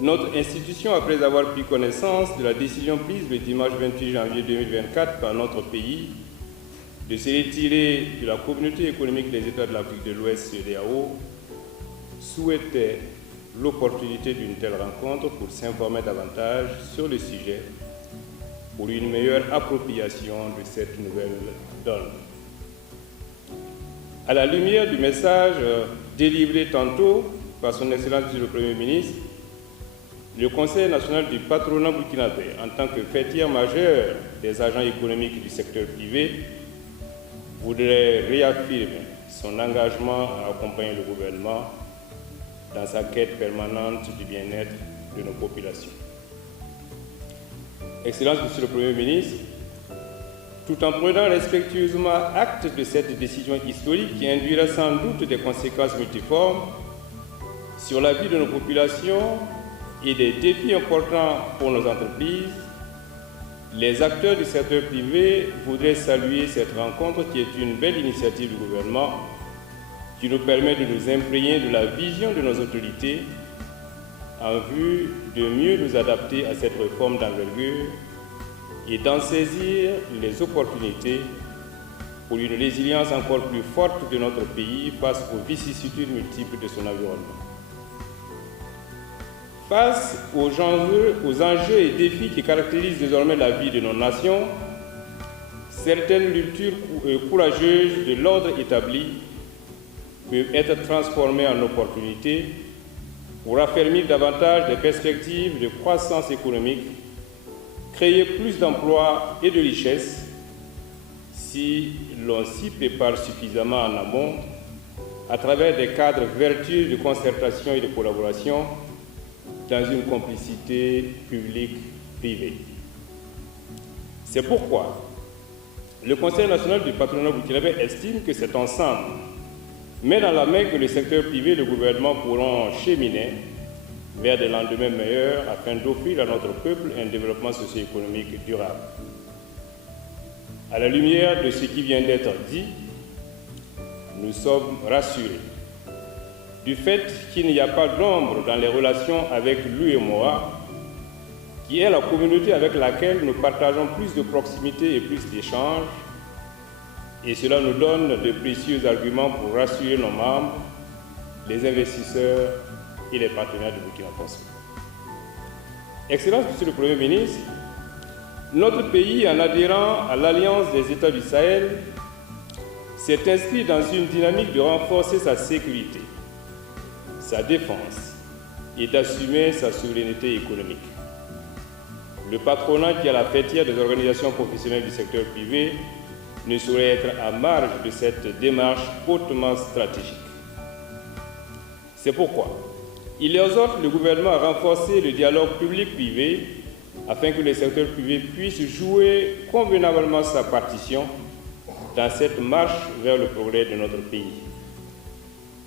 Notre institution, après avoir pris connaissance de la décision prise le dimanche 28 janvier 2024 par notre pays de se retirer de la communauté économique des États de l'Afrique de l'Ouest, CEDEAO, souhaitait l'opportunité d'une telle rencontre pour s'informer davantage sur le sujet pour une meilleure appropriation de cette nouvelle donne. À la lumière du message délivré tantôt par son Excellence Monsieur le Premier ministre, le Conseil national du patronat burkinabé, en tant que fêtière majeure des agents économiques du secteur privé, voudrait réaffirmer son engagement à accompagner le gouvernement dans sa quête permanente du bien-être de nos populations. Excellence Monsieur le Premier ministre, tout en prenant respectueusement acte de cette décision historique qui induira sans doute des conséquences multiformes sur la vie de nos populations et des défis importants pour nos entreprises, les acteurs du secteur privé voudraient saluer cette rencontre qui est une belle initiative du gouvernement qui nous permet de nous imprégner de la vision de nos autorités en vue de mieux nous adapter à cette réforme d'envergure et d'en saisir les opportunités pour une résilience encore plus forte de notre pays face aux vicissitudes multiples de son environnement. Face aux enjeux et défis qui caractérisent désormais la vie de nos nations, certaines ruptures courageuses de l'ordre établi peuvent être transformées en opportunités pour affermir davantage les perspectives de croissance économique, créer plus d'emplois et de richesses si l'on s'y prépare suffisamment en amont à travers des cadres vertueux de concertation et de collaboration dans une complicité publique-privée. C'est pourquoi le Conseil national du patronat burkinabé estime que cet ensemble met dans la main que le secteur privé et le gouvernement pourront cheminer vers des lendemains meilleurs afin d'offrir à notre peuple un développement socio-économique durable. À la lumière de ce qui vient d'être dit, nous sommes rassurés du fait qu'il n'y a pas d'ombre dans les relations avec l'UEMOA, qui est la communauté avec laquelle nous partageons plus de proximité et plus d'échanges, et cela nous donne de précieux arguments pour rassurer nos membres, les investisseurs et les partenaires de Burkina Faso. Excellence, Monsieur le Premier ministre, notre pays, en adhérant à l'Alliance des États du Sahel, s'est inscrit dans une dynamique de renforcer sa sécurité, sa défense et d'assumer sa souveraineté économique. Le patronat, qui est la fêtière des organisations professionnelles du secteur privé, ne saurait être à marge de cette démarche hautement stratégique. C'est pourquoi il exhorte le gouvernement à renforcer le dialogue public-privé afin que le secteur privé puisse jouer convenablement sa partition dans cette marche vers le progrès de notre pays.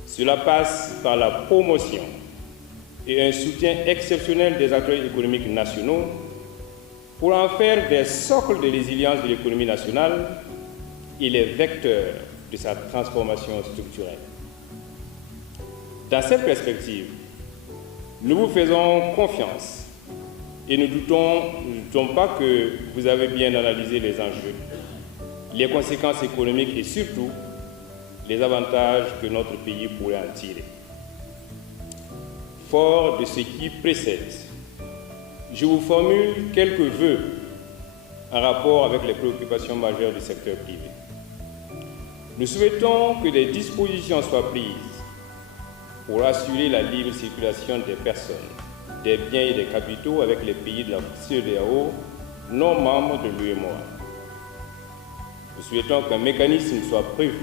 Cela passe par la promotion et un soutien exceptionnel des acteurs économiques nationaux pour en faire des socles de résilience de l'économie nationale et les vecteurs de sa transformation structurelle. Dans cette perspective, nous vous faisons confiance et nous ne doutons pas que vous avez bien analysé les enjeux, les conséquences économiques et surtout les avantages que notre pays pourrait en tirer. Fort de ce qui précède, je vous formule quelques vœux en rapport avec les préoccupations majeures du secteur privé. Nous souhaitons que des dispositions soient prises pour assurer la libre circulation des personnes, des biens et des capitaux avec les pays de la CEDEAO non membres de l'UEMOA. Nous souhaitons qu'un mécanisme soit prévu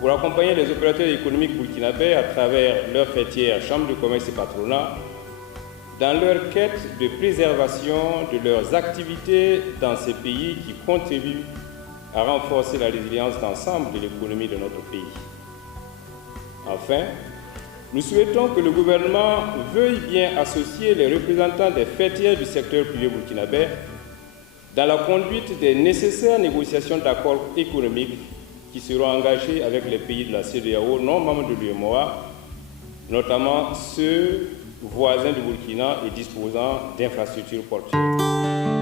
pour accompagner les opérateurs économiques burkinabés à travers leur fêtière Chambre de commerce et patronat dans leur quête de préservation de leurs activités dans ces pays qui contribuent à renforcer la résilience d'ensemble de l'économie de notre pays. Enfin, nous souhaitons que le gouvernement veuille bien associer les représentants des fêtières du secteur privé burkinabé dans la conduite des nécessaires négociations d'accords économiques qui seront engagés avec les pays de la CEDEAO non membres de l'UEMOA, notamment ceux voisin du Burkina et disposant d'infrastructures portuaires.